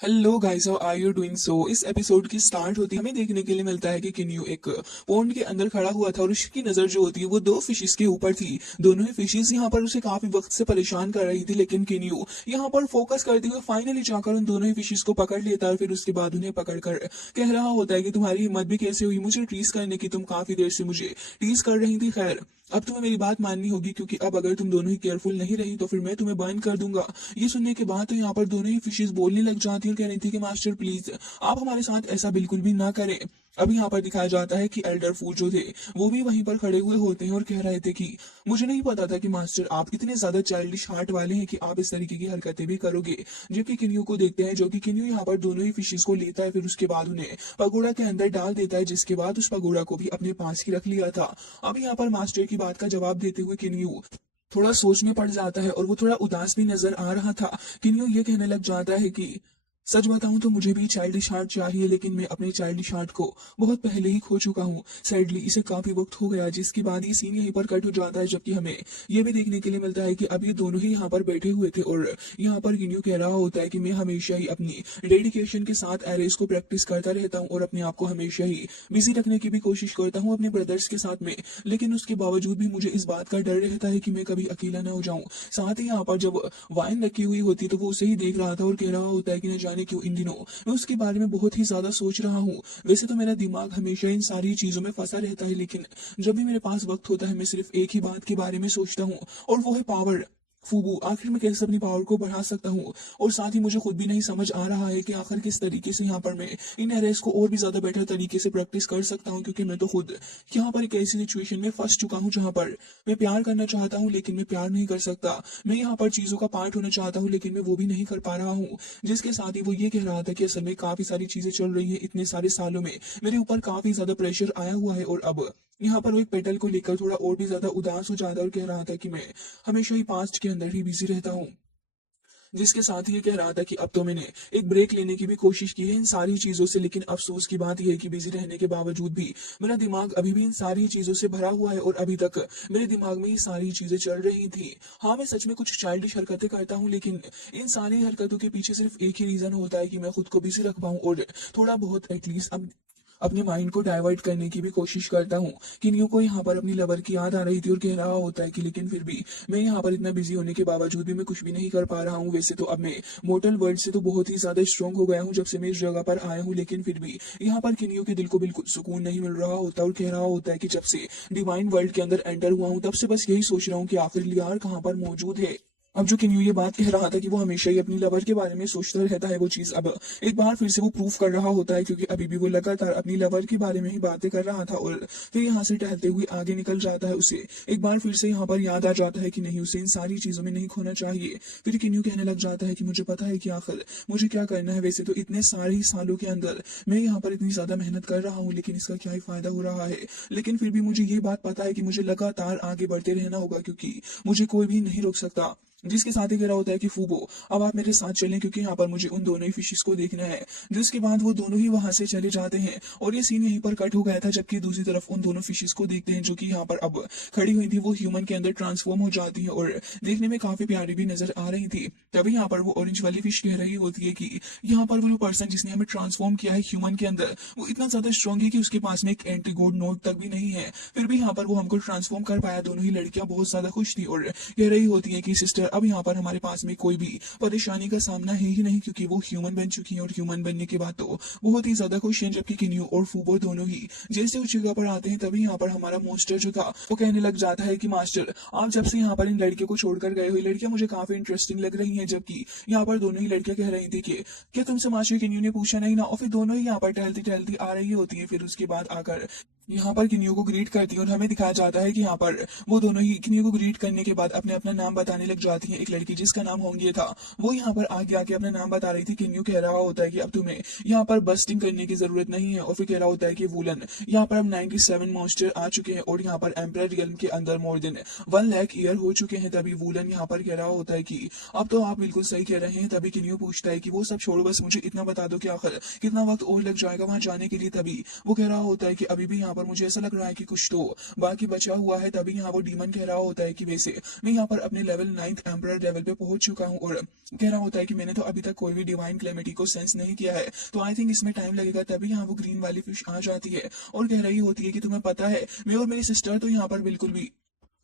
Hello guys, how are you doing? So इस episode की start होती है हमें देखने के लिए मिलता है कि किन्यू एक पॉन्ड के अंदर खड़ा हुआ था और उसकी नजर जो होती है वो दो फिशेस के ऊपर थी। दोनों ही फिशेस यहाँ पर उसे काफी वक्त से परेशान कर रही थी, लेकिन किन्यू यहाँ पर फोकस करते हुए फाइनली जाकर उन दोनों ही फिशेस को पकड़ लेता है और फिर उसके बाद उन्हें पकड़कर कह रहा होता है कि तुम्हारी हिम्मत भी कैसे हुई मुझे टीज करने की, तुम काफी देर से मुझे टीज कर रही थी। खैर, अब तुम्हें मेरी बात माननी होगी क्योंकि अब अगर तुम दोनों ही केयरफुल नहीं रही तो फिर मैं तुम्हें बर्न कर दूंगा। ये सुनने के बाद तो यहाँ पर दोनों ही फिशेस बोलने लग जाती हैं और कह रही थी कि मास्टर प्लीज आप हमारे साथ ऐसा बिल्कुल भी ना करें। अब यहाँ पर दिखाया जाता है कि एल्डर फूड जो थे वो भी वहीं पर खड़े हुए होते हैं और कह रहे थे कि मुझे नहीं पता था कि मास्टर आप इतने ज्यादा चाइल्डिश हार्ट वाले हैं कि आप इस तरीके की हरकतें भी करोगे। जबकि किन्यू को देखते हैं जो कि किन्यू यहाँ पर दोनों ही फिशेस को लेता है, फिर उसके बाद उन्हें पगोड़ा के अंदर डाल देता है, जिसके बाद उस पगोड़ा को भी अपने पास ही रख लिया था। अब यहाँ पर मास्टर की बात का जवाब देते हुए किन्यू थोड़ा सोच में पड़ जाता है और वो थोड़ा उदास भी नजर आ रहा था। किन्यू ये कहने लग जाता है कि सच बताऊं तो मुझे भी चाइल्डिश हार्ट चाहिए, लेकिन मैं अपने चाइल्डिश हार्ट को बहुत पहले ही खो चुका हूँ। सैडली इसे काफी वक्त हो गया, जिसके बाद ये सीन यहीं पर कट हो जाता है। जबकि हमें ये भी देखने के लिए मिलता है कि अब ये दोनों ही यहाँ पर बैठे हुए थे और यहाँ पर किन्यू कह रहा होता है कि मैं हमेशा ही अपनी डेडिकेशन के साथ एरेस को प्रैक्टिस करता रहता हूँ और अपने आप को हमेशा ही बिजी रखने की भी कोशिश करता हूँ अपने ब्रदर्स के साथ में, लेकिन उसके बावजूद भी मुझे इस बात का डर रहता है कि मैं कभी अकेला ना हो जाऊं। साथ ही यहाँ पर जब वाइन रखी हुई होती तो वो उसे ही देख रहा था और कह रहा होता है कि न जाने क्यों इन दिनों मैं उसके बारे में बहुत ही ज्यादा सोच रहा हूँ। वैसे तो मेरा दिमाग हमेशा इन सारी चीजों में फंसा रहता है, लेकिन जब भी मेरे पास वक्त होता है मैं सिर्फ एक ही बात के बारे में सोचता हूँ और वो है पावर। फूबू, आखिर मैं कैसे अपनी पावर को बढ़ा सकता हूँ? और साथ ही मुझे खुद भी नहीं समझ आ रहा है कि आखिर किस तरीके से यहाँ पर मैं इन एरेस को और भी ज्यादा बेटर तरीके से प्रैक्टिस कर सकता हूँ, क्योंकि मैं तो खुद यहाँ पर एक ऐसी सिचुएशन में फंस चुका हूँ जहाँ पर मैं प्यार करना चाहता हूँ लेकिन मैं प्यार नहीं कर सकता। मैं यहाँ पर चीजों का पार्ट होना चाहता हूँ लेकिन मैं वो भी नहीं कर पा रहा हूँ। जिसके साथ ही वो ये कह रहा था कि असल में काफी सारी चीजें चल रही है इतने सारे सालों में, मेरे ऊपर काफी ज्यादा प्रेशर आया हुआ है और अब यहाँ पर वो एक पेटल को लेकर थोड़ा और भी ज्यादा उदास हो जाता है और कह रहा था कि मैं हमेशा ही पास्ट के अंदर ही बिजी रहता हूँ। जिसके साथ ही ये कह रहा था कि अब तो मैंने एक ब्रेक लेने की भी कोशिश की है इन सारी चीजों से, लेकिन अफसोस की बात यह है कि बिजी रहने के बावजूद भी मेरा दिमाग अभी भी इन सारी चीजों से भरा हुआ है और अभी तक मेरे दिमाग में ये सारी चीजें चल रही थी। हाँ, मैं सच में कुछ चाइल्डिश हरकतें करता हूँ, लेकिन इन सारी हरकतों के पीछे सिर्फ एक ही रीजन होता है कि मैं खुद को बिजी रख पाऊँ और थोड़ा बहुत एटलीस्ट अब अपने माइंड को डाइवर्ट करने की भी कोशिश करता हूँ। किन्यू को यहाँ पर अपनी लवर की याद आ रही थी और कह रहा होता है कि लेकिन फिर भी मैं यहाँ पर इतना बिजी होने के बावजूद भी मैं कुछ भी नहीं कर पा रहा हूँ। वैसे तो अब मैं मोर्टल वर्ल्ड से तो बहुत ही ज्यादा स्ट्रांग हो गया हूँ जब से मैं इस जगह पर आया हूँ, लेकिन फिर भी यहाँ पर किन्यू के दिल को बिल्कुल सुकून नहीं मिल रहा होता और कह रहा होता है कि जब से डिवाइन वर्ल्ड के अंदर एंटर हुआ हूँ तब से बस यही सोच रहा हूँ कि आखिर लियार कहाँ पर मौजूद है। अब जो किन्यू ये बात कह रहा था कि वो हमेशा ही अपनी लवर के बारे में सोचता रहता है, वो चीज अब एक बार फिर से वो प्रूफ कर रहा होता है, क्योंकि अभी भी वो लगातार अपनी लवर के बारे में ही बातें कर रहा था और फिर यहाँ से टहलते हुए आगे निकल जाता है। उसे एक बार फिर से यहाँ पर याद आ जाता है कि नहीं, उसे इन सारी चीजों में नहीं खोना चाहिए। फिर किन्यू कहने लग जाता है कि मुझे पता है कि आखिर मुझे क्या करना है। वैसे तो इतने सारे ही सालों के अंदर मैं यहाँ पर इतनी ज्यादा मेहनत कर रहा हूँ, लेकिन इसका क्या ही फायदा हो रहा है। लेकिन फिर भी मुझे ये बात पता है कि मुझे लगातार आगे बढ़ते रहना होगा, क्योंकि मुझे कोई भी नहीं रोक सकता। जिसके साथ ही कह रहा होता है कि फूबो, अब आप मेरे साथ चलें क्योंकि यहाँ पर मुझे उन दोनों ही फिशेस को देखना है। जिसके बाद वो दोनों ही वहां से चले जाते हैं और ये सीन यहीं पर कट हो गया था। जबकि दूसरी तरफ उन दोनों फिशेस को देखते हैं जो कि यहाँ पर अब खड़ी हुई थी, वो ह्यूमन के अंदर ट्रांसफॉर्म हो जाती है और देखने में काफी प्यारी भी नजर आ रही थी। तभी यहाँ पर वो ऑरेंज वाली फिश कह रही होती है कि यहाँ पर वो पर्सन जिसने हमें ट्रांसफॉर्म किया है ह्यूमन के अंदर, वो इतना ज्यादा स्ट्रॉन्ग है कि उसके पास में एक एंटीगोड नोट तक भी नहीं है, फिर भी यहाँ पर वो हमको ट्रांसफॉर्म कर पाया। दोनों ही लड़कियां बहुत ज्यादा खुश थी और कह रही होती है कि सिस्टर, अब यहाँ पर हमारे पास में कोई भी परेशानी का सामना है ही नहीं, क्योंकि वो ह्यूमन बन चुकी हैं और ह्यूमन बनने के बाद तो बहुत ही ज्यादा खुश हैं। जबकि किन्यू और फूबो दोनों ही जैसे उस जगह पर आते हैं तभी यहाँ पर हमारा मोस्टर जो था वो कहने लग जाता है कि मास्टर, आप जब से यहाँ पर इन लड़कियों को छोड़कर गए हुए लड़कियां मुझे काफी इंटरेस्टिंग लग रही हैं। जबकि यहाँ पर दोनों ही लड़कियां कह रही थी कि क्या तुमसे मास्टर किन्यू ने पूछा नहीं ना, और फिर दोनों ही यहाँ पर टहलती टहलती आ रही होती है। फिर उसके बाद आकर यहाँ पर किन्यू को ग्रीट करती है और हमें दिखाया जाता है कि यहाँ पर वो दोनों ही किन्यू को ग्रीट करने के बाद अपने अपना नाम बताने लग जाती है। एक लड़की जिसका नाम होंगे था वो यहाँ पर आगे आके अपना नाम बता रही थी। किन्यू कह रहा होता है कि अब तुम्हें यहाँ पर बस्टिंग करने की जरूरत नहीं है और फिर कह रहा होता है कि वुलन, यहाँ पर अब 97 मॉन्स्टर आ चुके हैं और यहाँ पर एम्परर रियल्म के अंदर मोर देन 1 लाख ईयर हो चुके हैं। तभी वुलन यहाँ पर कह रहा होता है कि अब तो आप बिल्कुल सही कह रहे हैं। तभी किन्यू पूछता है कि वो सब छोड़ो, बस मुझे इतना बता दो कि आखिर कितना वक्त और लग जाएगा वहां जाने के लिए। तभी वो कह रहा होता है कि अभी भी यहाँ पर मुझे ऐसा लग रहा है कि कुछ तो बाकी बचा हुआ है। तभी यहाँ वो डीमन कह रहा होता है कि वैसे मैं यहाँ पर अपने लेवल 9th एम्परर लेवल पे पहुंच चुका हूँ, और कह रहा होता है कि मैंने तो अभी तक कोई भी डिवाइन क्लेमिटी को सेंस नहीं किया है, तो आई थिंक इसमें टाइम लगेगा। तभी यहाँ वो ग्रीन वाली फिश आ जाती है और कह रही होती है कि तुम्हें पता है मैं और मेरी सिस्टर तो यहाँ पर बिल्कुल भी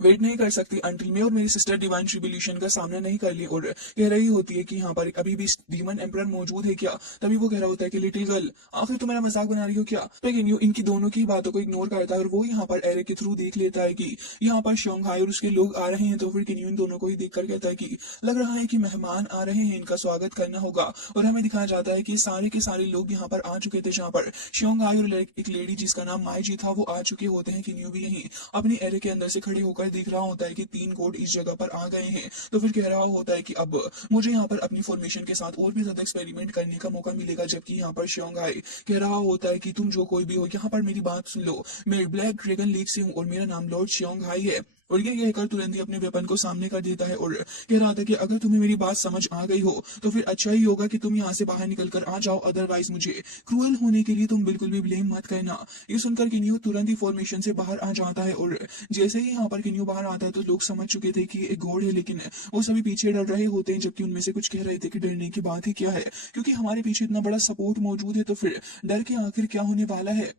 वेट नहीं कर सकती अंटिल मैं और मेरी सिस्टर डिवाइन ट्रिब्यूलेशन का सामना नहीं कर ली, और कह रही होती है कि यहाँ पर अभी भी डीमन एम्परर मौजूद है क्या। तभी वो कह रहा होता है कि लिटिल गर्ल आखिर तुम मेरा मजाक बना रही हो क्या। तो न्यू इनकी दोनों की बातों को इग्नोर करता है और वो यहाँ पर एरे के थ्रू देख लेता है कि यहाँ पर शोंघाई और उसके लोग आ रहे हैं। तो फिर किन्यू इन दोनों को ही देखकर कहता है कि लग रहा है कि मेहमान आ रहे हैं, इनका स्वागत करना होगा। और हमें दिखाया जाता है कि सारे के सारे लोग यहाँ पर आ चुके थे, जहाँ पर शोंघाई और एक लेडी जिसका नाम माई था वो आ चुके होते हैं। किन्यू भी यहीं अपनी एरे के अंदर से खड़े होकर देख रहा होता है कि 3 कोड इस जगह पर आ गए हैं। तो फिर कह रहा होता है कि अब मुझे यहाँ पर अपनी फॉर्मेशन के साथ और भी ज्यादा एक्सपेरिमेंट करने का मौका मिलेगा। जबकि यहाँ पर शोंघाई कह रहा होता है कि तुम जो कोई भी हो यहाँ पर मेरी बात सुन लो, मैं ब्लैक ड्रैगन लीग से हूँ और मेरा नाम लॉर्ड शोंघाई है। और ये कहकर तुरंत ही अपने वेपन को सामने कर देता है और कह रहा था कि अगर तुम्हें मेरी बात समझ आ गई हो तो फिर अच्छा ही होगा कि तुम यहाँ से बाहर निकल कर आ जाओ, अदरवाइज मुझे क्रूअल होने के लिए तुम बिल्कुल भी ब्लेम मत करना। ये सुनकर किन्यू तुरंत ही फॉर्मेशन से बाहर आ जाता है और जैसे ही यहाँ पर किन्यू बाहर आता है तो लोग समझ चुके थे कि एक घोड़ है, लेकिन वो सभी पीछे डर रहे होते हैं। जबकि उनमें से कुछ कह रहे थे कि डरने की बात ही क्या है, क्योंकि हमारे पीछे इतना बड़ा सपोर्ट मौजूद है, तो फिर डर के आखिर क्या होने वाला है।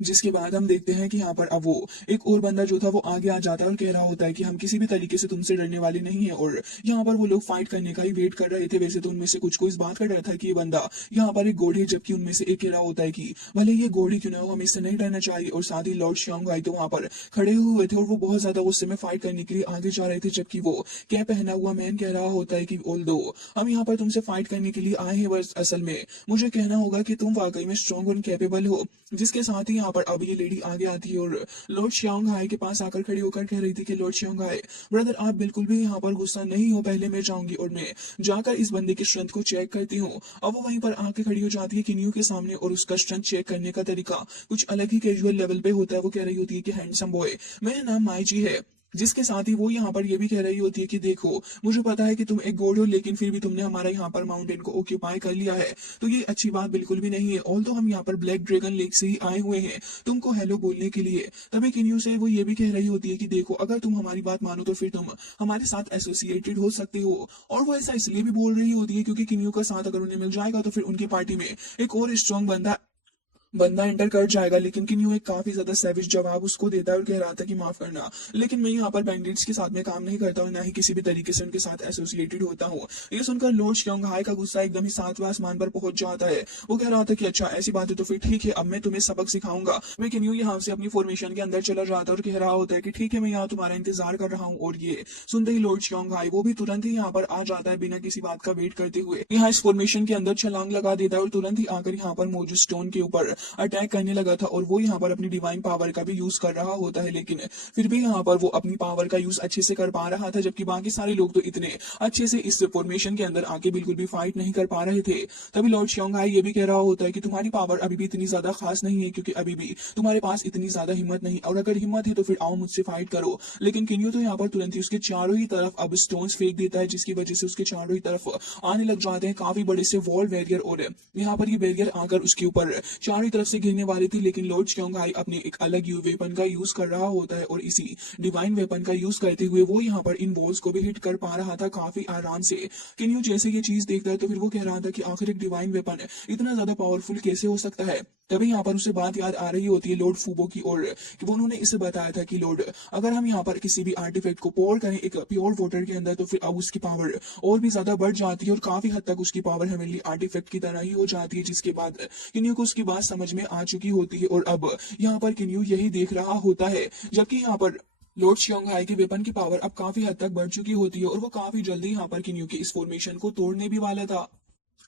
जिसके बाद हम देखते हैं कि यहाँ पर अब वो एक और बंदा जो था वो आगे आ जाता है और कह रहा होता है कि हम किसी भी तरीके से तुमसे डरने वाले नहीं है। और यहाँ पर वो लोग फाइट करने का ही वेट कर रहे थे। वैसे तो उनमें से कुछ को इस बात का डर था कि ये बंदा यहाँ पर एक गोढ़ी, जबकि उनमें से एक कह रहा होता है कि भले ये गोढ़ी क्यों ना हो हमें इससे नहीं डरना चाहिए। और साथ ही लॉर्ड शोंघाई तो वहां पर खड़े हुए थे और वो बहुत ज्यादा गुस्से में फाइट करने के लिए आगे जा रहे थे। जबकि वो क्या पहना हुआ मैन कह रहा होता है कि ऑल्दो हम यहाँ पर तुमसे फाइट करने के लिए आए हैं, बस असल में मुझे कहना होगा कि तुम वाकई में स्ट्रॉन्ग और कैपेबल हो। जिसके साथ ही यहाँ पर अब ये लेडी आगे आती है और लॉर्ड शोंघाई के पास आकर खड़ी होकर कह रही थी कि लॉर्ड शोंघाई ब्रदर आप बिल्कुल भी यहाँ पर गुस्सा नहीं हो, पहले मैं जाऊंगी और मैं जाकर इस बंदे की स्ट्रेंथ को चेक करती हूँ। अब वो वहीं पर आके खड़ी हो जाती है किन्यू के सामने और उसका स्ट्रेंथ चेक करने का तरीका कुछ अलग ही कैजुअल लेवल पे होता है। वो कह रही होती है कि हैंडसम बॉय मेरा नाम माई जी है। जिसके साथ ही वो यहाँ पर ये भी कह रही होती है कि देखो मुझे पता है कि तुम एक गोड हो, लेकिन फिर भी तुमने हमारा यहाँ पर माउंटेन को ऑक्यूपाई कर लिया है, तो ये अच्छी बात बिल्कुल भी नहीं है। ऑल तो हम यहाँ पर ब्लैक ड्रैगन लेक से ही आए हुए हैं तुमको हेलो बोलने के लिए। तभी किन्यू से वो ये भी कह रही होती है कि देखो अगर तुम हमारी बात मानो तो फिर तुम हमारे साथ एसोसिएटेड हो सकते हो। और वो ऐसा इसलिए भी बोल रही होती है क्योंकि किन्यू का साथ अगर उन्हें मिल जाएगा तो फिर उनकी पार्टी में एक और स्ट्रॉन्ग बंदा एंटर कर जाएगा। लेकिन किन्यू एक काफी ज्यादा सेविज जवाब उसको देता है और कह रहा था कि माफ करना, लेकिन मैं यहाँ पर बैंडिट्स के साथ में काम नहीं करता हूँ, ना ही किसी भी तरीके से उनके साथ एसोसिएटेड होता हूँ। ये सुनकर लॉर्ड शोंघाई का गुस्सा एकदम ही 7वें आसमान पर पहुंच जाता है। वो कह रहा था कि अच्छा ऐसी बात है तो फिर ठीक है, अब मैं तुम्हें सबक सिखाऊंगा। मैं किन्यू यहाँ से अपनी फॉर्मेशन के अंदर चला जाता है और कह रहा होता है कि ठीक है मैं यहाँ तुम्हारा इंतजार कर रहा हूँ। और ये सुनते ही लॉर्ड शोंघाई वो भी तुरंत ही यहाँ पर आ जाता है बिना किसी बात का वेट करते हुए। यहाँ इस फॉर्मेशन के अंदर छलांग लगा देता है और तुरंत ही आकर यहाँ पर मौजूद स्टोन के ऊपर अटैक करने लगा था। और वो यहाँ पर अपनी डिवाइन पावर का भी यूज कर रहा होता है, लेकिन फिर भी यहाँ पर वो अपनी पावर का यूज अच्छे से कर पा रहा था। जबकि बाकी सारे लोग तो इतने अच्छे से इस फॉर्मेशन के अंदर आके बिल्कुल भी फाइट नहीं कर पा रहे थे। तभी लॉर्ड शोंघाई ये भी कह रहा होता है कि तुम्हारी पावर अभी भी इतनी ज्यादा खास नहीं है, क्योंकि अभी भी तुम्हारे पास इतनी ज्यादा हिम्मत नहीं, और अगर हिम्मत है तो फिर आओ मुझसे फाइट करो। लेकिन किन्यू तो यहाँ पर तुरंत ही उसके चारों ही तरफ अब स्टोन्स फेंक देता है, जिसकी वजह से उसके चारों ही तरफ आने लग जाते हैं काफी बड़े से वॉल बैरियर। और यहाँ पर ये बैरियर आकर उसके ऊपर चारों ही तरफ से गिरने वाली थी, लेकिन लॉर्ड शोंघाई अपने एक अलग वेपन का यूज कर रहा होता है और इसी डिवाइन वेपन का यूज करते हुए वो यहाँ पर इन वॉल्स को भी हिट कर पा रहा था काफी आराम से। किन्यू जैसे ये चीज देखता है तो फिर वो कह रहा था कि आखिर एक डिवाइन वेपन इतना ज्यादा पावरफुल कैसे हो सकता है। तभी यहाँ पर उसे बात याद आ रही होती है लॉर्ड फूबो की, और कि वो उन्होंने इसे बताया था कि लॉर्ड अगर हम यहाँ पर किसी भी आर्टिफैक्ट को पोर करें एक प्योर वाटर के अंदर तो फिर अब उसकी पावर और भी ज्यादा बढ़ जाती है और काफी हद तक उसकी पावर हेवनली आर्टिफैक्ट की तरह ही हो जाती है। जिसके बाद किन्यू को उसकी बात समझ में आ चुकी होती है और अब यहाँ पर किन्यू यही देख रहा होता है, जबकि यहाँ पर लॉर्ड शोंघाई के वेपन की पावर अब काफी हद तक बढ़ चुकी होती है और वो काफी जल्दी यहाँ पर किन्यू की इस फॉर्मेशन को तोड़ने भी वाला था।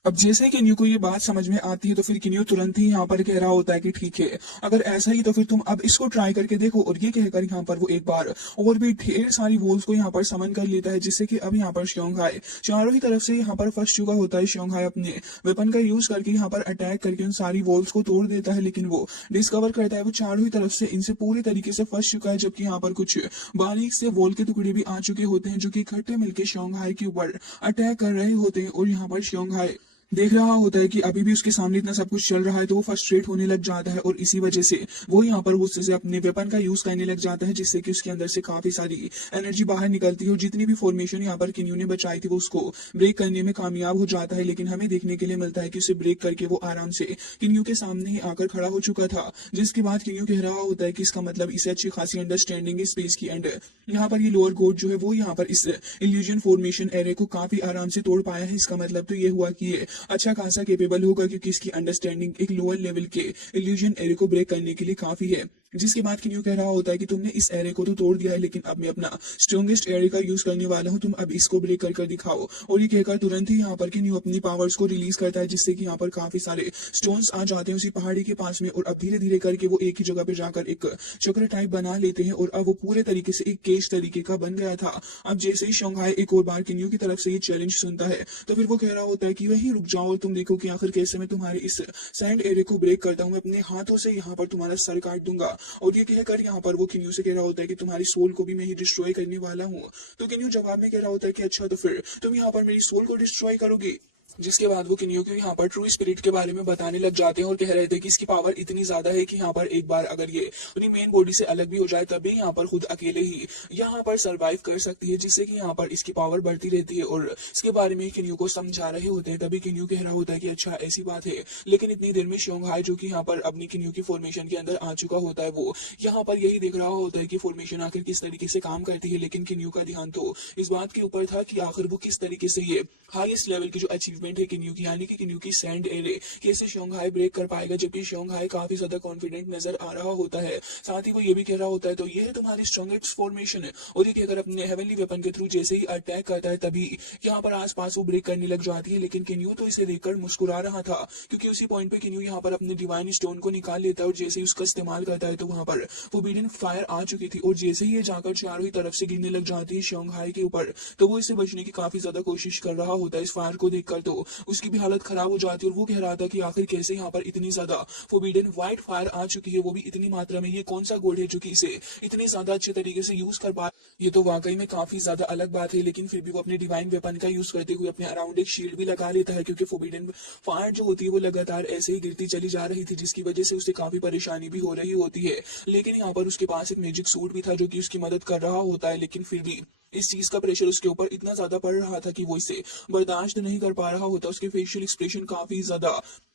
अब जैसे ही किन्यू को ये बात समझ में आती है तो फिर किन्यू तुरंत ही यहाँ पर कह रहा होता है कि ठीक है अगर ऐसा ही तो फिर तुम अब इसको ट्राई करके देखो। और ये कहकर यहाँ पर वो एक बार और भी ढेर सारी वॉल्स को यहाँ पर समन कर लेता है, जिससे कि अब यहाँ पर शोंघाई चारों ही तरफ से यहाँ पर फंस चुका होता है। शोंघाई अपने वेपन का यूज करके यहाँ पर अटैक करके उन सारी वॉल्स को तोड़ देता है, लेकिन वो डिस्कवर करता है वो चारों ही तरफ से इनसे पूरी तरीके से फंस चुका है। जबकि यहाँ पर कुछ बारीक से वॉल के टुकड़े भी आ चुके होते हैं जो कि इकट्ठे मिलकर शोंघाई के ऊपर अटैक कर रहे होते हैं। और यहाँ पर शोंघाई देख रहा होता है कि अभी भी उसके सामने इतना सब कुछ चल रहा है, तो वो फ्रस्ट्रेट होने लग जाता है और इसी वजह से वो यहाँ पर गुस्से से अपने वेपन का यूज करने लग जाता है, जिससे कि उसके अंदर से काफी सारी एनर्जी बाहर निकलती है और जितनी भी फॉर्मेशन यहाँ पर किन्यू ने बचाई थी वो उसको ब्रेक करने में कामयाब हो जाता है। लेकिन हमें देखने के लिए मिलता है कि उसे ब्रेक करके वो आराम से किन्यू के सामने ही आकर खड़ा हो चुका था, जिसके बाद किन्यू कह रहा होता है कि इसका मतलब इसे अच्छी खासी अंडरस्टैंडिंग है स्पेस की, एंड यहाँ पर ये लोअर गॉड जो है वो यहाँ पर इस इल्यूजन फॉर्मेशन एरे को काफी आराम से तोड़ पाया है। इसका मतलब तो ये हुआ कि ये अच्छा खासा केपेबल होगा, क्योंकि इसकी अंडरस्टैंडिंग एक लोअर लेवल के इल्यूजन एरे को ब्रेक करने के लिए काफी है। जिसके बाद किन्यू कह रहा होता है कि तुमने इस एरे को तो तोड़ दिया है, लेकिन अब मैं अपना स्ट्रॉन्गेस्ट एरे का यूज करने वाला हूं, तुम अब इसको ब्रेक कर दिखाओ। और ये कहकर तुरंत ही यहाँ पर किन्यू अपनी पावर्स को रिलीज करता है, जिससे कि यहाँ पर काफी सारे स्टोन्स आ जाते हैं उसी पहाड़ी के पास में, और अब धीरे धीरे करके वो एक ही जगह पे जाकर एक चक्र टाइप बना लेते हैं और अब वो पूरे तरीके से एक केज तरीके का बन गया था। अब जैसे ही शंघाई एक और बार किन्यू की तरफ से ये चैलेंज सुनता है, तो फिर वो कह रहा होता है कि वहीं रुक जाओ और तुम देखो कि आखिर कैसे मैं तुम्हारे इस सैंड एरे को ब्रेक करता हूँ। मैं अपने हाथों से यहाँ पर तुम्हारा सर काट दूंगा। और ये कहकर यहाँ पर वो किन्यू से कह रहा होता है कि तुम्हारी सोल को भी मैं ही डिस्ट्रॉय करने वाला हूँ। तो किन्यू जवाब में कह रहा होता है कि अच्छा, तो फिर तुम यहाँ पर मेरी सोल को डिस्ट्रॉय करोगे। जिसके बाद वो किन्यू को यहाँ पर ट्रू स्पिरिट के बारे में बताने लग जाते हैं और कह रहे थे कि इसकी पावर इतनी ज्यादा है कि यहाँ पर एक बार अगर ये अपनी मेन बॉडी से अलग भी हो जाए तब भी यहाँ पर खुद अकेले ही यहाँ पर सरवाइव कर सकती है, जिससे कि यहाँ पर इसकी पावर बढ़ती रहती है। और इसके बारे में किन्यू को समझा रहे होते हैं, तभी किन्यू कह रहा होता है कि अच्छा ऐसी बात है। लेकिन इतनी देर में शोंघाई जो कि यहाँ पर अपनी किन्यू की फॉर्मेशन के अंदर आ चुका होता है, वो यहाँ पर यही देख रहा होता है कि फॉर्मेशन आखिर किस तरीके से काम करती है। लेकिन किन्यू का ध्यान तो इस बात के ऊपर था कि आखिर वो किस तरीके से ये हाईएस्ट लेवल की जो अचीवमेंट है किन्यू की, यानी कि किन्यू की सैंड एरे, कैसे शोंघाई ब्रेक कर पाएगा। जबकि शोंघाई काफी ज्यादा कॉन्फिडेंट नजर आ रहा होता है। साथ ही वो ये भी कह रहा होता है तो ये है तुम्हारी स्ट्रॉन्गेस्ट फॉर्मेशन है। और ये कहकर अपने हेवनली वेपन के थ्रू जैसे ही अटैक करता है तभी यहाँ पर आसपास वो ब्रेक करने लग जाती है। लेकिन किन्यू तो इसे देखकर मुस्कुरा रहा था, क्योंकि उसी पॉइंट पे किन्यू यहाँ पर अपने डिवाइन स्टोन को निकाल लेता है और जैसे ही उसका इस्तेमाल करता है तो वहां पर फोरबिडन फायर आ चुकी थी। और जैसे ही ये जाकर चारों ही तरफ से गिरने लग जाती है शोंघाई के ऊपर, तो वो इससे बचने की काफी ज्यादा कोशिश कर रहा होता है। इस फायर को देखकर तो उसकी भी हालत खराब हो जाती है और वो कह रहा था कि आखिर कैसे यहाँ पर इतनी ज्यादा फोरबिडन व्हाइट फायर आ चुकी है, वो भी इतनी मात्रा में। ये कौन सा गोल्ड है जो कि इसे इतने ज्यादा अच्छे तरीके से यूज कर पा, ये तो वाकई में काफी ज्यादा अलग बात है। लेकिन फिर भी वो अपने डिवाइन वेपन का यूज करते हुए अपने अराउंड एक शील्ड भी लगा लेता है, क्योंकि फोरबिडन फायर जो होती है वो लगातार ऐसे ही गिरती चली जा रही थी, जिसकी वजह से उसे काफी परेशानी भी हो रही होती है। लेकिन यहाँ पर उसके पास एक मैजिक सूट भी था जो कि उसकी मदद कर रहा होता है। लेकिन फिर भी इस चीज का प्रेशर उसके ऊपर इतना ज्यादा पड़ रहा था कि वो इसे बर्दाश्त नहीं कर पा रहा होता। उसके फेशियल एक्सप्रेशन काफी ज्यादा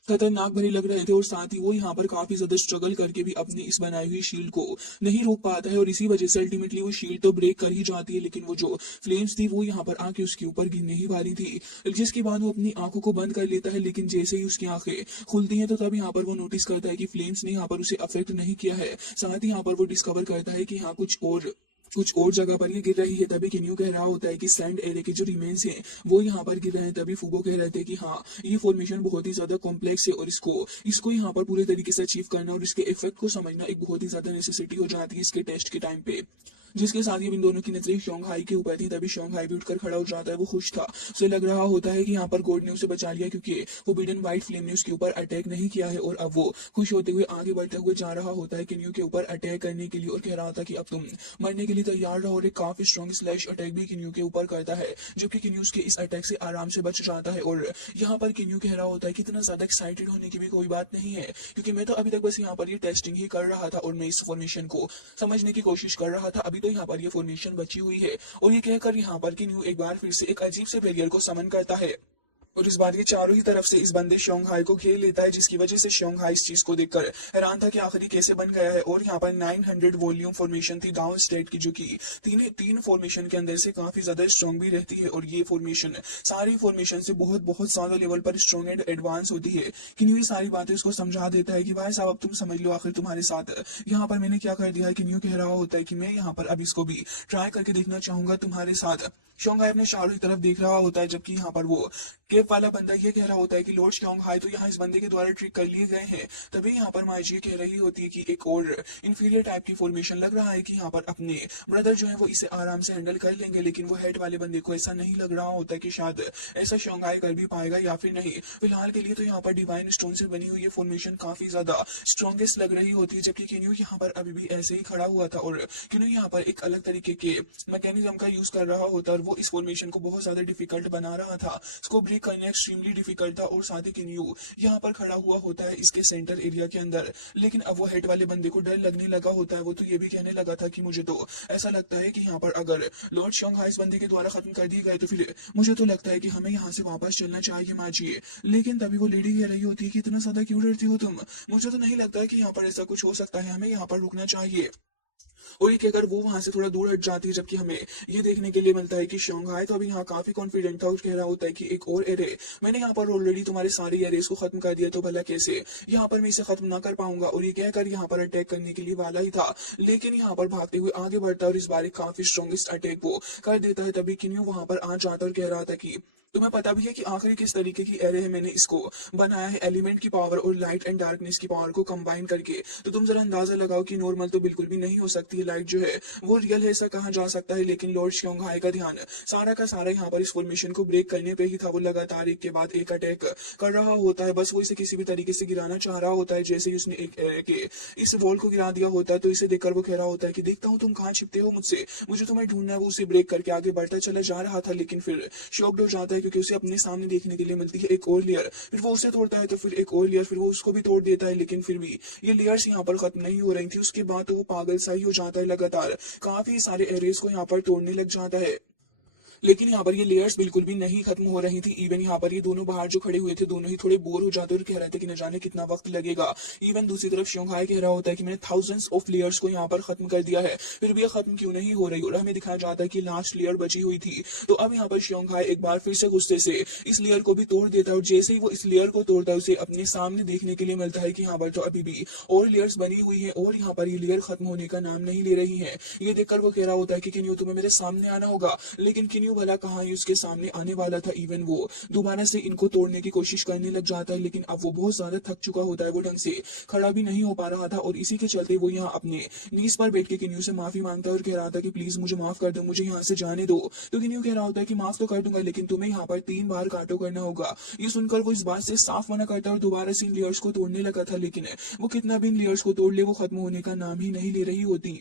खतरनाक भरे लग रहे थे और साथ ही वो यहाँ पर काफी ज्यादा स्ट्रगल करके भी अपनी इस बनाई हुई शील्ड को नहीं रोक पाता है। और इसी वजह से अल्टीमेटली वो शील्ड तो ब्रेक कर ही जाती है, लेकिन वो जो फ्लेम्स थी वो यहाँ पर आके उसके ऊपर गिरने ही वाली थी। जिसके बाद वो अपनी आंखों को बंद कर लेता है, लेकिन जैसे ही उसकी आंखें खुलती हैं तो तब यहाँ पर वो नोटिस करता है कि फ्लेम्स ने यहाँ पर उसे अफेक्ट नहीं किया है। साथ ही यहाँ पर वो डिस्कवर करता है कि यहाँ कुछ और जगह पर ये गिर रही है। तभी किन्यू कह रहा होता है कि सैंड एरे के जो रिमेन्स हैं वो यहाँ पर गिर रहे हैं। तभी फूबो कह रहे थे कि हाँ, ये फॉर्मेशन बहुत ही ज्यादा कॉम्प्लेक्स है और इसको यहाँ पर पूरे तरीके से अचीव करना और इसके इफेक्ट को समझना एक बहुत ही ज्यादा नेसेसिटी हो जाती है इसके टेस्ट के टाइम पे। जिसके साथ ही इन दोनों की नजरें शोंघाई के ऊपर थी। तभी शोंघाई भी उठकर खड़ा हो जाता है। वो खुश था, उसे लग रहा होता है कि यहाँ पर गॉड ने उसे बचा लिया, क्योंकि फोरबिडन व्हाइट फ्लेम ने उसके ऊपर अटैक नहीं किया है। और अब वो खुश होते हुए आगे बढ़ते हुए जा रहा होता है किन्यू के ऊपर अटैक करने के लिए और कह रहा था कि अब तुम मरने के लिए तैयार रहो। और एक काफी स्ट्रॉन्ग स्लैश अटैक भी किन्यू के ऊपर करता है, जबकि किन्यू उसके इस अटैक से आराम से बच जाता है। और यहाँ पर किन्यू कह रहा होता है कि इतना ज्यादा एक्साइटेड होने की भी कोई बात नहीं है, क्योंकि मैं तो अभी तक बस यहाँ पर ये टेस्टिंग ही कर रहा था और मैं इस फॉर्मेशन को समझने की कोशिश कर रहा था। अभी तो यहाँ पर ये फॉर्मेशन बची हुई है। और ये कहकर यहाँ पर किन्यू एक बार फिर से एक अजीब से बैरियर को समन करता है और इस बार ये चारों ही तरफ से इस बंदे शोंघाई को घेर लेता है, जिसकी वजह से शोंघाई इस चीज को देखकर हैरान था कि आखिरी कैसे बन गया है। और यहाँ पर 900 वॉल्यूम फॉर्मेशन थी डाउन स्टेट की, जो कि तीन फॉर्मेशन के अंदर से काफी ज्यादा स्ट्रॉन्ग भी रहती है। और ये फॉर्मेशन सारी फॉर्मेशन से बहुत बहुत ज्यादा लेवल पर स्ट्रॉन्ग एंड एडवांस होती है। किन्यू ये सारी बातें उसको समझा देता है कि भाई साहब अब तुम समझ लो आखिर तुम्हारे साथ यहाँ पर मैंने क्या कर दिया है। किन्यू कह रहा होता है कि मैं यहाँ पर अब इसको भी ट्राई करके देखना चाहूंगा तुम्हारे साथ। शोंघाई अपने चारों की तरफ देख रहा होता है, जबकि यहाँ पर वो केप वाला बंदा ये कह रहा होता है कि लॉर्ड शोंघाई तो यहाँ इस बंदे के द्वारा ट्रिक कर लिए गए हैं। तभी यहाँ पर माइजी कह रही होती है कि एक और इंफीरियर टाइप की फॉर्मेशन लग रहा है कि यहाँ पर अपने ब्रदर जो है वो इसे आराम से हैंडल कर लेंगे। लेकिन वो हेड वाले बंदे को ऐसा नहीं लग रहा होता कि शायद ऐसा शोंघाई कर भी पाएगा या फिर नहीं। फिलहाल के लिए तो यहाँ पर डिवाइन स्टोन से बनी हुई ये फॉर्मेशन काफी ज्यादा स्ट्रॉन्गेस्ट लग रही होती है, जबकि किन्यू यहाँ पर अभी भी ऐसे ही खड़ा हुआ था और किन्यू यहाँ पर एक अलग तरीके के मैकेनिज्म का यूज कर रहा होता है। और वो इस फॉर्मेशन को बहुत ज्यादा डिफिकल्ट बना रहा था। इसको ब्रेक करना एक्सट्रीमली डिफिकल्ट था और साथ ही किन्यू यहाँ पर खड़ा हुआ होता है इसके सेंटर एरिया के अंदर। लेकिन अब वो हेड वाले बंदे को डर लगने लगा होता है। वो तो ये भी कहने लगा था कि मुझे तो ऐसा लगता है कि यहाँ पर अगर लॉर्ड शोंगहाई इस बंदे के द्वारा खत्म कर दिए गए तो फिर मुझे तो लगता है कि हमें यहाँ से वापस चलना चाहिए माजिए। लेकिन तभी वो लेडी कह रही होती है कि इतना ज्यादा क्यों डरती हो तुम, मुझे तो नहीं लगता है कि यहाँ पर ऐसा कुछ हो सकता है, हमें यहाँ पर रुकना चाहिए। और ये कहकर वो वहां से थोड़ा दूर हट जाती है, जबकि हमें ये देखने के लिए मिलता है कि शोंगहाई तो अभी यहाँ काफी कॉन्फिडेंट था और कह रहा होता है कि एक और एरे, मैंने यहाँ पर ऑलरेडी तुम्हारे सारे एरेस को खत्म कर दिया, तो भला कैसे यहाँ पर मैं इसे खत्म ना कर पाऊंगा। और ये कहकर यहाँ पर अटैक करने के लिए वाला ही था, लेकिन यहाँ पर भागते हुए आगे बढ़ता है और इस बार एक काफी स्ट्रॉन्गेस्ट अटैक वो कर देता है। तभी किन्यू वहां पर आ जाता और कह रहा था कि तुम्हें पता भी है कि आखिरी किस तरीके की एरे है मैंने इसको बनाया है, एलिमेंट की पावर और लाइट एंड डार्कनेस की पावर को कंबाइन करके। तो तुम जरा अंदाजा लगाओ कि नॉर्मल तो बिल्कुल भी नहीं हो सकती है, लाइट जो है वो रियल है ऐसा कहा जा सकता है। लेकिन लॉर्ड शोंगहाई का ध्यान सारा का सारा यहाँ पर इस फॉर्मेशन को ब्रेक करने पे ही था। वो लगातार एक के बाद एक अटैक कर रहा होता है, बस वो इसे किसी भी तरीके से गिराना चाह रहा होता है। जैसे ही उसने एक एरे के इस वॉल को गिरा दिया होता है तो इसे देखकर वो कह रहा होता है कि देखता हूँ तुम कहाँ छिपते हो मुझसे, मुझे तुम्हें ढूंढना है। वो उसे ब्रेक करके आगे बढ़ता चला जा रहा था, लेकिन फिर शॉक्ड हो जाता है क्योंकि उसे अपने सामने देखने के लिए मिलती है एक और लेयर। फिर वो उसे तोड़ता है तो फिर एक और लेयर, फिर वो उसको भी तोड़ देता है। लेकिन फिर भी ये लेयर्स यहाँ पर खत्म नहीं हो रही थी। उसके बाद तो वो पागल सा ही हो जाता है, लगातार काफी सारे एरियाज को यहाँ पर तोड़ने लग जाता है। लेकिन यहाँ पर ये लेयर्स बिल्कुल भी नहीं खत्म हो रही थी। इवन यहाँ पर ये दोनों बाहर जो खड़े हुए थे दोनों ही थोड़े बोर हो जाते और कह रहे थे कि न जाने कितना वक्त लगेगा। इवन दूसरी तरफ शोंगहाई कह रहा होता है कि मैंने थाउजेंड्स ऑफ लेयर्स को यहाँ पर खत्म कर दिया है, फिर भी ये खत्म क्यों नहीं हो रही। और हमें दिखाया जाता है कि लास्ट लेयर बची हुई थी। तो अब यहाँ पर शोंगहाई एक बार फिर से गुस्से से इस लेयर को भी तोड़ देता है, और जैसे ही वो इस लेयर को तोड़ता है उसे अपने सामने देखने के लिए मिलता है कि यहाँ पर तो अभी भी और लेयर्स बनी हुई है और यहाँ पर ये लेयर खत्म होने का नाम नहीं ले रही है। ये देखकर वो कह रहा होता है कि किन्यू तुम्हें मेरे सामने आना होगा। लेकिन किन्यू भला कहाँ उसके सामने आने वाला था। इवन वो दोबारा से इनको तोड़ने की कोशिश करने लग जाता है, लेकिन अब वो बहुत ज्यादा थक चुका होता है, वो ढंग से खड़ा भी नहीं हो पा रहा था। और इसी के चलते वो यहाँ अपने नीज पर बैठ के किन्यू से माफी मांगता है और कह रहा था कि प्लीज मुझे माफ कर दो, मुझे यहाँ से जाने दो। तो किन्यू कह रहा होता है कि माफ तो कर दूंगा, लेकिन तुम्हें यहाँ पर 3 बार कांटो करना होगा। ये सुनकर वो इस बात से साफ मना करता है और दोबारा से इन लेयर्स को तोड़ने लगा था, लेकिन वो कितना भी इन लेयर्स को तोड़ ले वो खत्म होने का नाम ही नहीं ले रही होती।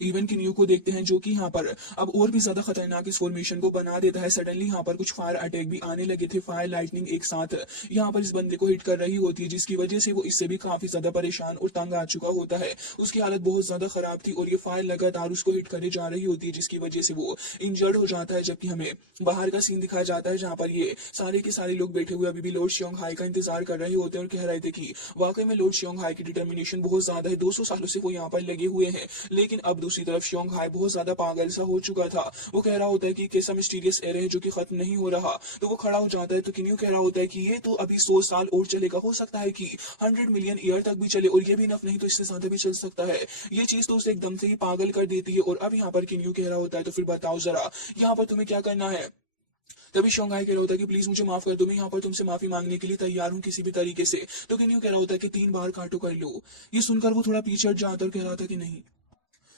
इवन किन्यू को देखते हैं जो कि यहाँ पर अब और भी ज्यादा खतरनाक इस फॉर्मेशन को बना देता है। सडनली यहाँ पर कुछ फायर अटैक भी आने लगे थे, फायर लाइटनिंग एक साथ यहाँ पर इस बंदे को हिट कर रही होती है, जिसकी वजह से वो इससे भी काफी ज्यादा परेशान और तंग आ चुका होता है। उसकी हालत बहुत ज्यादा खराब थी और ये फायर लगातार उसको हिट करने जा रही होती है, जिसकी वजह से वो इंजर्ड हो जाता है। जबकि हमें बाहर का सीन दिखाया जाता है जहाँ पर ये सारे के सारे लोग बैठे हुए अभी भी लॉर्ड शोंगहाई का इंतजार कर रहे होते हैं और कह रहे थे कि वाकई में लॉर्ड शोंगहाई की डिटर्मिनेशन बहुत ज्यादा है, 200 सालों से वो यहाँ पर लगे हुए हैं। लेकिन अब दूसरी तरफ शोंगहाई बहुत ज्यादा पागल सा हो चुका था। वो कह रहा होता है कि कैसा मिस्टीरियस एरे है जो कि खत्म नहीं हो रहा। तो वो खड़ा हो जाता है तो किन्यू कह रहा होता है कि ये तो अभी 100 साल और चलेगा, हो सकता है कि 100 मिलियन ईयर तक भी चले, और ये भी इनफ नहीं तो इससे ज्यादा भी चल सकता है। ये चीज तो उसे एकदम से ही पागल कर देती है। और अब यहाँ पर किन्यू कह रहा होता है तो फिर बताओ जरा यहाँ पर तुम्हें क्या करना है। तभी शोंगहाई कह रहा होता है कि प्लीज मुझे माफ कर दो, मैं यहाँ पर तुमसे माफी मांगने के लिए तैयार हूँ किसी भी तरीके से। तो किन्यू कह रहा होता है कि 3 बार काटो कर लो। ये सुनकर वो थोड़ा पीछे हट जाता और कह रहा था कि नहीं,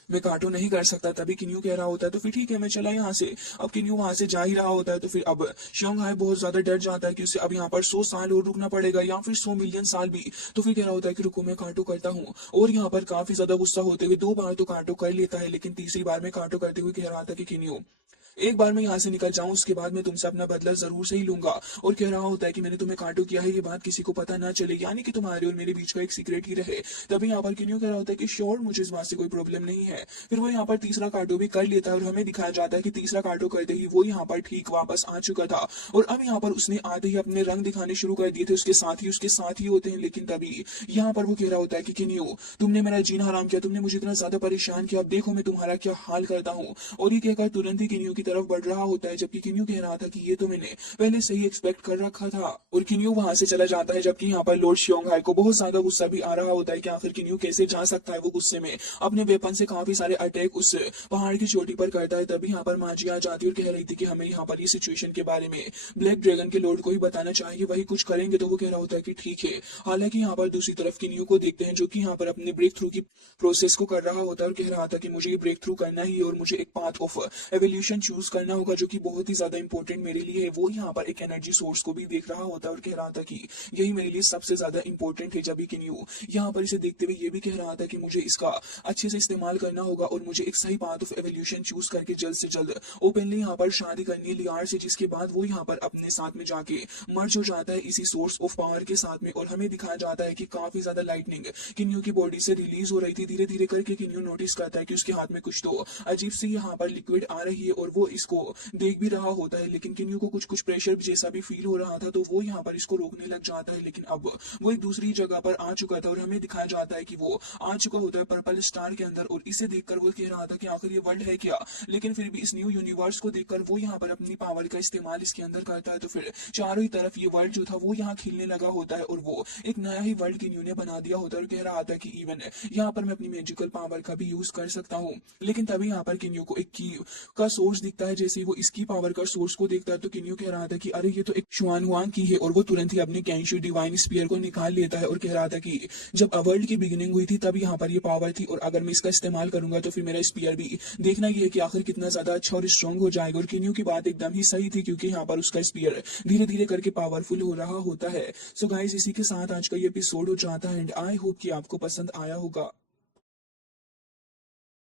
मैं काटो नहीं कर सकता। तभी किन्यू कह रहा होता है तो फिर ठीक है मैं चला यहाँ से। अब किन्यू वहां से जा ही रहा होता है तो फिर अब शोंगहाई बहुत ज्यादा डर जाता है कि उसे अब यहाँ पर 100 साल और रुकना पड़ेगा या फिर 100 मिलियन साल भी। तो फिर कह रहा होता है कि रुको मैं काटो करता हूँ। और यहाँ पर काफी ज्यादा गुस्सा होते हुए 2 बार तो काटो कर लेता है, लेकिन तीसरी बार में काटो करते हुए कह रहा था कि किन्यू एक बार मैं यहाँ से निकल जाऊं उसके बाद मैं तुमसे अपना बदला जरूर से ही लूंगा। और कह रहा होता है कि मैंने तुम्हें काटो किया है ये बात किसी को पता ना चले, यानी कि तुम्हारे और मेरे बीच का एक सीक्रेट ही रहे। तभी यहाँ पर किन्यू कह रहा होता है कि श्योर मुझे इस बात से कोई प्रॉब्लम नहीं है। फिर वो यहाँ पर तीसरा काटो भी कर लेता है और हमें दिखाया जाता है कि तीसरा काटो करते ही वो यहाँ पर ठीक वापस आ चुका था। और अब यहाँ पर उसने आते ही अपने रंग दिखाने शुरू कर दिए थे, उसके साथ ही होते हैं। लेकिन तभी यहाँ पर वो कह रहा होता है कि किन्यू तुमने मेरा जीना हराम किया, तुमने मुझे इतना ज्यादा परेशान किया, अब देखो मैं तुम्हारा क्या हाल करता हूँ। और ये कहकर तुरंत ही किन्यू की तरफ बढ़ रहा होता है, जबकि किन्यू कह रहा था कि ये तो मैंने पहले से ही एक्सपेक्ट कर रखा था। और किन्यू वहां से चला जाता है, जबकि यहाँ पर लॉर्ड शोंगहाई को बहुत ज्यादा गुस्सा भी आ रहा होता है कि आखिर किन्यू कैसे जा सकता है। वो गुस्से में अपने वेपन से काफी सारे अटैक उस पहाड़ की चोटी पर करता है। तभी यहाँ पर माजी आ जाती है और कह रही थी कि हमें यहाँ पर ये सिचुएशन के बारे में ब्लैक ड्रैगन के लॉर्ड को ही बताना चाहिए, वही कुछ करेंगे। तो वो कह रहा होता है कि ठीक है। हालांकि यहाँ पर दूसरी तरफ किन्यू को देखते हैं जो कि यहाँ पर अपने ब्रेक थ्रू की प्रोसेस को कर रहा होता है और कह रहा था कि मुझे ये ब्रेक थ्रू करना ही और मुझे एक path of evolution choose choose करना होगा जो कि बहुत ही ज्यादा इंपॉर्टेंट मेरे लिए है। वो यहाँ पर एक एनर्जी सोर्स को भी देख रहा होता है और कह रहा था कि यही मेरे लिए सबसे ज्यादा इंपॉर्टेंट है। जब किन्यू यहाँ पर इसे देखते हुए ये भी कह रहा था कि मुझे इसका अच्छे से इस्तेमाल करना होगा और मुझे एक सही पाथ ऑफ एवोल्यूशन चूज करके जल्द से जल्द ओपनली यहाँ पर शादी करनी है लियार से, जिसके बाद वो यहाँ पर अपने साथ में जाके मर्ज हो जाता है इसी सोर्स ऑफ पावर के साथ में। और हमें दिखाया जाता है कि काफी ज्यादा लाइटनिंग किन्यू की बॉडी से रिलीज हो रही थी। धीरे धीरे करके किन्यू नोटिस करता है कि उसके हाथ में कुछ तो अजीब सी यहाँ पर लिक्विड आ रही है और वो इसको देख भी रहा होता है, लेकिन किन्यू को कुछ कुछ प्रेशर जैसा भी फील हो रहा था, तो वो यहाँ पर इसको रोकने लग जाता है। लेकिन अब वो एक दूसरी जगह पर आ चुका था और हमें दिखाया जाता है कि वो आ चुका होता है पर्पल स्टार के अंदर और इसे देखकर वो कह रहा था कि आखिर ये वर्ल्ड है क्या। लेकिन फिर भी इस न्यू यूनिवर्स को देखकर वो यहाँ पर अपनी पावर का इस्तेमाल इसके अंदर करता है, तो फिर चारों ही तरफ ये वर्ल्ड जो था वो यहाँ खिलने लगा होता है और वो एक नया ही वर्ल्ड किन्यू ने बना दिया होता है और कह रहा था कि इवन यहाँ पर मैं अपनी मैजिकल पावर का भी यूज कर सकता हूँ। लेकिन तभी यहाँ पर किन्यू को एक की का सोर्स दिखता है। जैसे ही वो इसकी पावर का सोर्स को देखता है तो किन्यू कह रहा था कि अरे ये तो एक शुआन हुआन की है, और वो तुरंत ही अपने कैंशू डिवाइन स्पीयर को निकाल लेता है और कह रहा था कि जब वर्ल्ड की बिगिनिंग हुई थी तब यहाँ पर ये पावर थी और अगर मैं इसका इस्तेमाल करूंगा तो फिर मेरा स्पीयर भी देखना ये है कि आखिर कितना ज्यादा अच्छा और स्ट्रॉन्ग हो जाएगा। और किन्यू की बात एकदम ही सही थी क्योंकि यहाँ पर उसका स्पीयर धीरे धीरे करके पावरफुल हो रहा होता है। सो गाइस, इसी के साथ आज का ये एपिसोड हो जाता है एंड आई होप कि आपको पसंद आया होगा।